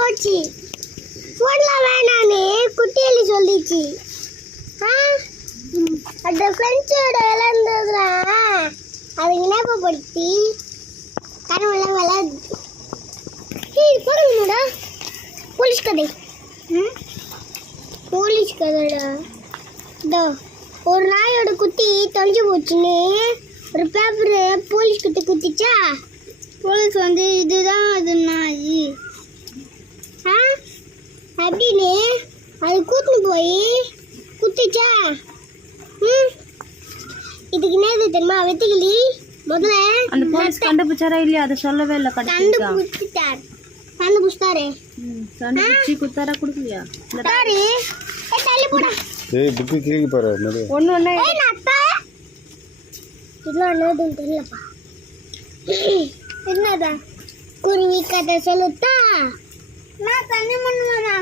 போச்சு. ஃபோன்லாம் வேணான்னு குட்டியலி சொல்லிச்சு. அந்த ஃப்ரெண்ட்ஸோட விளையாண்டுறா அதை ஞாபகப்படுத்தி கனவுலாம் விளையாடு. போடுங்கடா போலீஸ் கதை. போலீஸ் கதைடா. இதோ ஒரு நாயோட குட்டி தொலைஞ்சு போச்சுன்னு ஒரு பேப்பரு போலீஸ் கிட்ட குத்திச்சா. போலீஸ் வந்து இதுதான் அது நாய் அப்படின்னு அது கூட்டின்னு போய் குத்திச்சா. இதுக்கு என்னது தெரியுமா வெத்திக்கிளி? முதல்ல அந்த போலீஸ் கண்டுபிடிச்சாரா இல்லையா அதை சொல்லவே இல்லை. கண்டுபிடிச்சிட்டாரு. கண்டுபிடிச்சிட்டாரு. கண்டுபிடிச்சி குத்தாரா கொடுக்கலையா? தள்ளி போடா. ஏய் புக்கு கிழிக்க பாரு மேலே. ஒண்ணு ஒண்ணே அத்தா இதெல்லாம் என்னதுன்னு தெரியலப்பா. என்னதா குருவி கதை சொல்லுத்தா. நான் தண்ணி பண்ணுவேனா?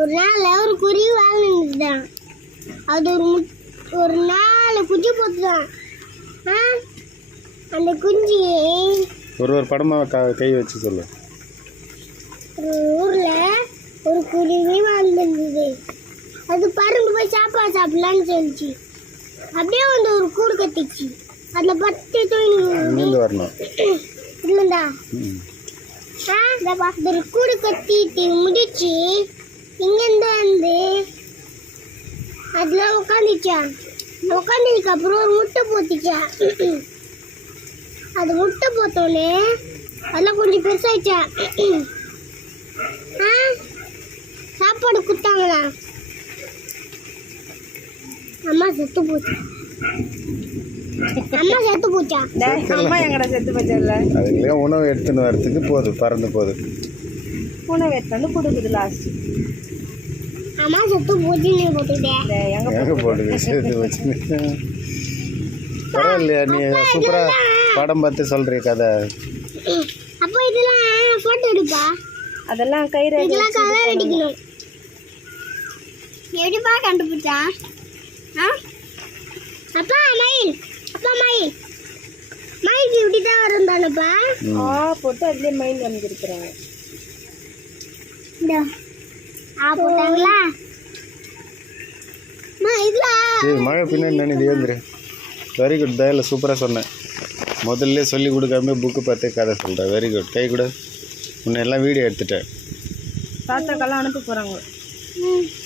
ஒரு நாள் ஒரு குருவி வாழ்ந்துதான். அது ஒரு 4 குஞ்சு போட்டுதான். அந்த குஞ்சு ஒரு படமா கை வச்சு சொல்லு. ஒரு ஊர்ல ஒரு குருவி வாழ்ந்துருந்தது. அது பறந்து போய் சாப்பிடலான்னு சொல்லிச்சு. அப்படியே வந்து ஒரு கூடு கட்டிச்சு. அதுல 10 தூங்கி வரணும் இல்லைண்டா. ஒரு கூடு கட்டிட்டு முடிச்சு இங்கிருந்து வந்து அதுல உட்காந்துச்சா. உட்காந்ததுக்கு அப்புறம் ஒரு முட்டை போத்துச்சா. அது முட்டை போத்தோடனே அதெல்லாம் கொஞ்சம் பெருசாயிச்சா. சாப்பாடு கொடுத்தாங்களா. அம்மா செத்து போச்சு. அம்மா செத்து போச்சா. அம்மா எங்கடா செத்து போச்சல. அதுங்களே உணவு எடுத்துன்னு வரதுக்கு போகுது, பறந்து போகுது. உணவு எடுத்து கொடுக்குது லாஸ்ட். அம்மா செத்து போச்சுன்னு போட்டுட்டேன். எங்க போடுது செத்து போச்சு. பரவாயில்லையா நீ சூப்பரா படம் பார்த்து சொல்றிய கதை. அப்போ இதெல்லாம் போட்டோ எடுப்பா. அதெல்லாம் கையில இதெல்லாம் கலர் அடிக்கணும். எப்படிப்பா கண்டுபிடிச்சா? அப்பா மயில். அப்பா மயில். மயிலுக்கு இப்படிதான் வரும் தானப்பா. போட்டு அதுலேயே மயில் வந்துருக்குறாங்க. போட்டாங்களா? மழை பின்னாடி நினைது ஏந்திரு. வெரி குட் தயல சூப்பராக சொன்னேன். முதல்ல சொல்லி கொடுக்காம புக்கு பார்த்து கதை சொல்கிறேன். Very good. கை கூட உன்னை எல்லாம் வீடியோ எடுத்துட்டேன். தாத்தாக்கெல்லாம் அனுப்ப போகிறாங்க.